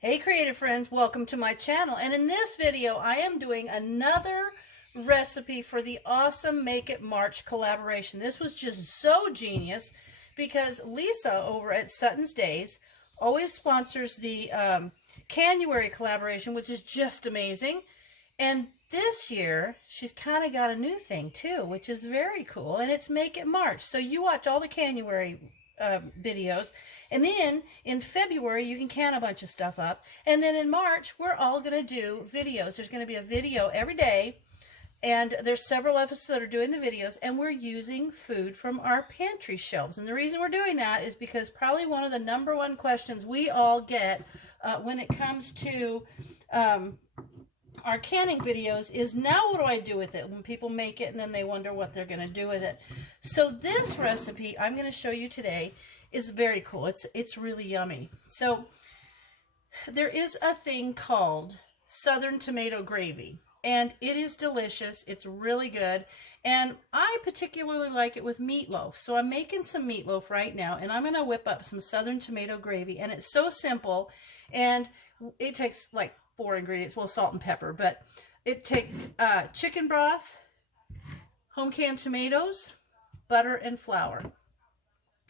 Hey creative friends, welcome to my channel, and in this video I am doing another recipe for the awesome Make It March collaboration. This was just so genius because Lisa over at Sutton's Days always sponsors the Canuary collaboration, which is just amazing. And this year she's kind of got a new thing too, which is very cool, and it's Make It March. So you watch all the Canuary videos, and then in February you can can a bunch of stuff up, and then in March we're all going to do videos. There's going to be a video every day, and there's several of us that are doing the videos, and we're using food from our pantry shelves. And the reason we're doing that is because probably one of the number one questions we all get when it comes to our canning videos is, now what do I do with it? When people make it and then they wonder what they're going to do with it. So this recipe I'm going to show you today is very cool. It's really yummy. So there is a thing called Southern tomato gravy, and it is delicious. It's really good, and I particularly like it with meatloaf. So I'm making some meatloaf right now, and I'm going to whip up some Southern tomato gravy, and it's so simple, and it takes like 4 ingredients, well, salt and pepper, but it takes chicken broth, home canned tomatoes, butter, and flour.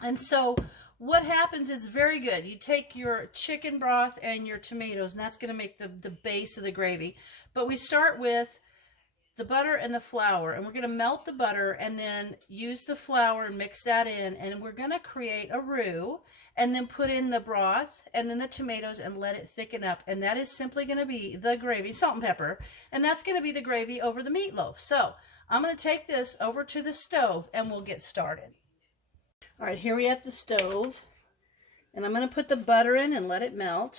And so what happens is very good. You take your chicken broth and your tomatoes, and that's going to make the base of the gravy. But we start with the butter and the flour, and we're going to melt the butter and then use the flour and mix that in, and we're going to create a roux, and then put in the broth and then the tomatoes and let it thicken up, and that is simply going to be the gravy, salt and pepper, and that's going to be the gravy over the meatloaf. So I'm going to take this over to the stove and we'll get started. All right, here we have the stove, and I'm going to put the butter in and let it melt.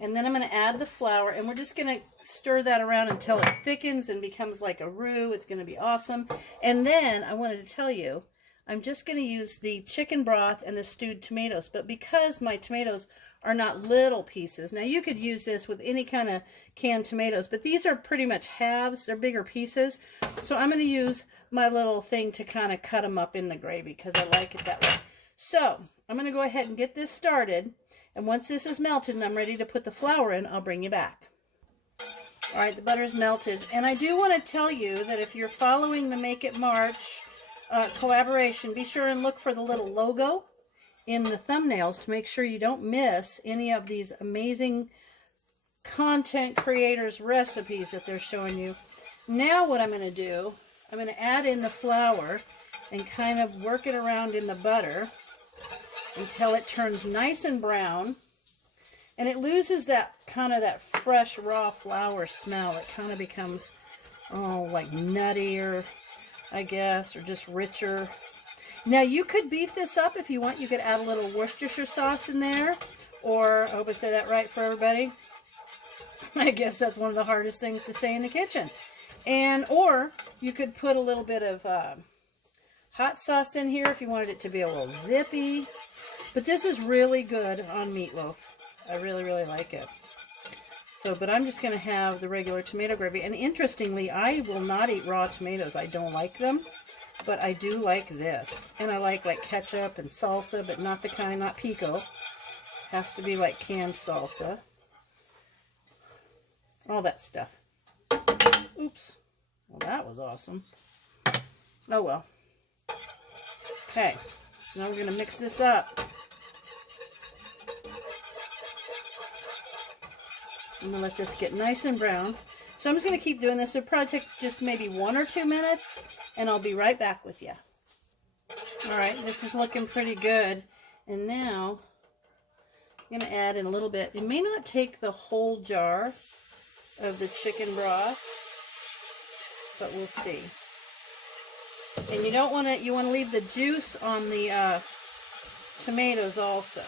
And then I'm going to add the flour, and we're just going to stir that around until it thickens and becomes like a roux. It's going to be awesome. And then I wanted to tell you, I'm just going to use the chicken broth and the stewed tomatoes, but because my tomatoes are not little pieces. Now you could use this with any kind of canned tomatoes, but these are pretty much halves. They're bigger pieces. So I'm going to use my little thing to kind of cut them up in the gravy because I like it that way. So I'm going to go ahead and get this started. And once this is melted and I'm ready to put the flour in, I'll bring you back. All right, the butter's melted. And I do want to tell you that if you're following the Make It March collaboration, be sure and look for the little logo in the thumbnails to make sure you don't miss any of these amazing content creators' recipes that they're showing you. Now what I'm going to do, I'm going to add in the flour and kind of work it around in the butter until it turns nice and brown, and it loses that kind of that fresh raw flour smell. It kind of becomes, oh, like nuttier, I guess, or just richer. Now you could beef this up if you want. You could add a little Worcestershire sauce in there, or, I hope I say that right for everybody. I guess that's one of the hardest things to say in the kitchen. And or you could put a little bit of hot sauce in here if you wanted it to be a little zippy. But this is really good on meatloaf. I really, really like it. So, but I'm just going to have the regular tomato gravy. And interestingly, I will not eat raw tomatoes. I don't like them. But I do like this. And I like ketchup and salsa, but not the kind, not pico. Has to be like canned salsa. All that stuff. Oops. Well, that was awesome. Oh, well. Okay. Now we're going to mix this up. I'm going to let this get nice and brown. So I'm just going to keep doing this. It'll probably take just maybe 1 or 2 minutes, and I'll be right back with you. All right, this is looking pretty good. And now I'm going to add in a little bit. It may not take the whole jar of the chicken broth, but we'll see. And you don't want to, you want to leave the juice on the tomatoes also.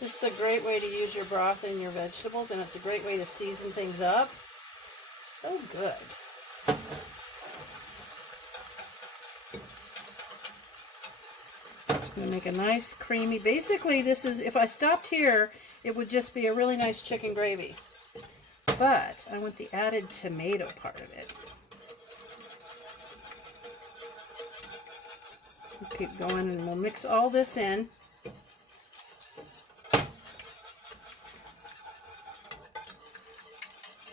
This is a great way to use your broth and your vegetables, and it's a great way to season things up. So good. It's going to make a nice creamy, basically this is, if I stopped here, it would just be a really nice chicken gravy. But I want the added tomato part of it. Keep going, and we'll mix all this in.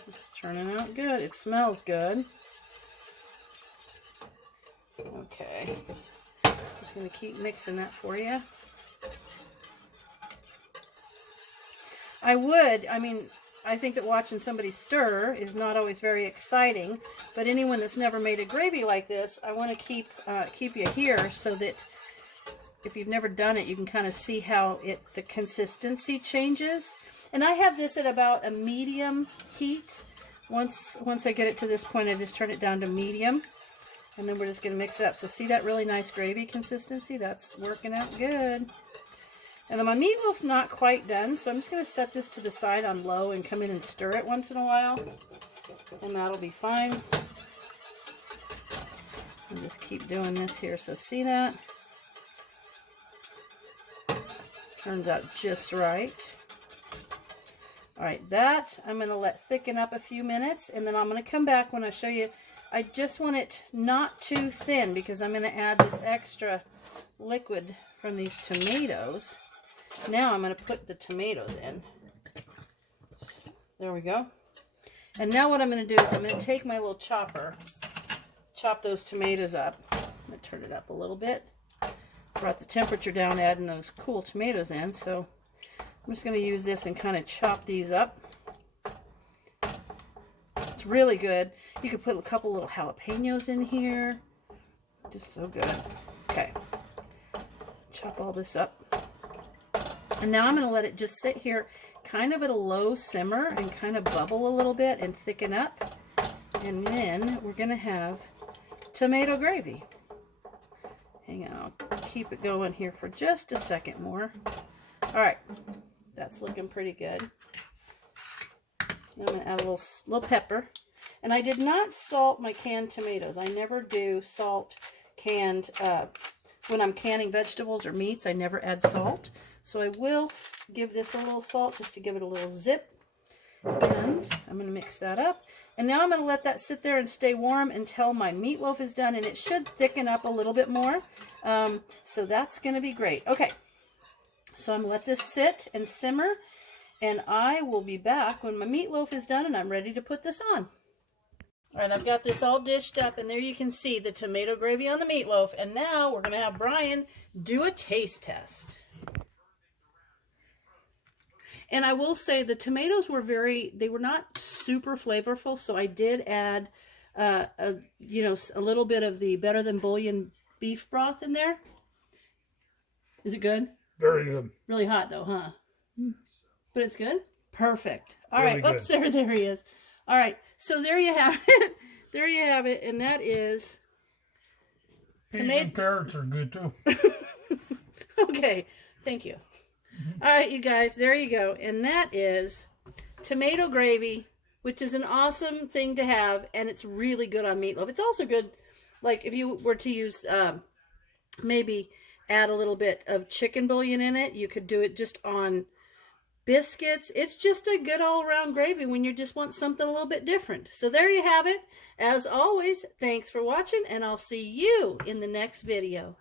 It's turning out good. It smells good. Okay. Just going to keep mixing that for you. I think that watching somebody stir is not always very exciting, but anyone that's never made a gravy like this, I want to keep you here so that if you've never done it, you can kind of see how the consistency changes. And I have this at about a medium heat. Once I get it to this point, I just turn it down to medium, and then we're just going to mix it up. So see that really nice gravy consistency? That's working out good. And then my meatloaf's not quite done, so I'm just going to set this to the side on low and come in and stir it once in a while. And that'll be fine. And just keep doing this here. So see that? Turns out just right. Alright, that I'm going to let thicken up a few minutes, and then I'm going to come back when I show you. I just want it not too thin because I'm going to add this extra liquid from these tomatoes. Now I'm going to put the tomatoes in. There we go. And now what I'm going to do is I'm going to take my little chopper, chop those tomatoes up. I'm going to turn it up a little bit. Brought the temperature down, adding those cool tomatoes in. So I'm just going to use this and kind of chop these up. It's really good. You could put a couple little jalapenos in here. Just so good. Okay. Chop all this up. And now I'm going to let it just sit here kind of at a low simmer and kind of bubble a little bit and thicken up. And then we're going to have tomato gravy. Hang on, I'll keep it going here for just a second more. All right, that's looking pretty good. I'm going to add a little pepper. And I did not salt my canned tomatoes. I never do salt canned, when I'm canning vegetables or meats, I never add salt. So I will give this a little salt just to give it a little zip. And I'm going to mix that up. And now I'm going to let that sit there and stay warm until my meatloaf is done. And it should thicken up a little bit more. So that's going to be great. Okay. So I'm going to let this sit and simmer. And I will be back when my meatloaf is done and I'm ready to put this on. All right, I've got this all dished up. And there you can see the tomato gravy on the meatloaf. And now we're going to have Brian do a taste test. And I will say the tomatoes were they were not super flavorful, so I did add, a little bit of the Better Than Bouillon beef broth in there. Is it good? Very good. Really hot though, huh? But it's good? Perfect. All really right, oops, there he is. All right, so there you have it. There you have it, and that is tomato. And carrots are good too. Okay, thank you. All right, you guys, there you go. And that is tomato gravy, which is an awesome thing to have, and it's really good on meatloaf. It's also good, like, if you were to use, maybe add a little bit of chicken bouillon in it. You could do it just on biscuits. It's just a good all-around gravy when you just want something a little bit different. So there you have it. As always, thanks for watching, and I'll see you in the next video.